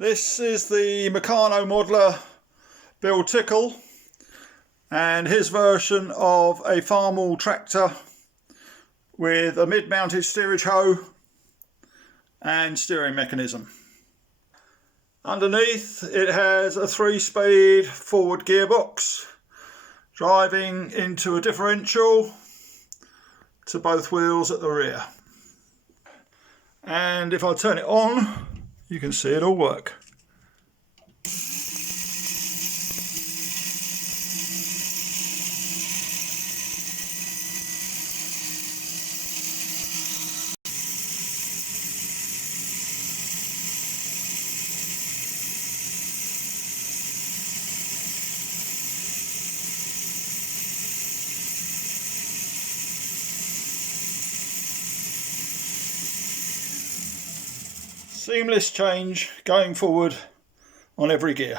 This is the Meccano modeler build Tickle and his version of a FARMALL tractor with a mid-mounted steerage hoe and steering mechanism. Underneath it has a 3-speed forward gearbox driving into a differential to both wheels at the rear. And if I turn it on, you can see it all work. Seamless change going forward on every gear.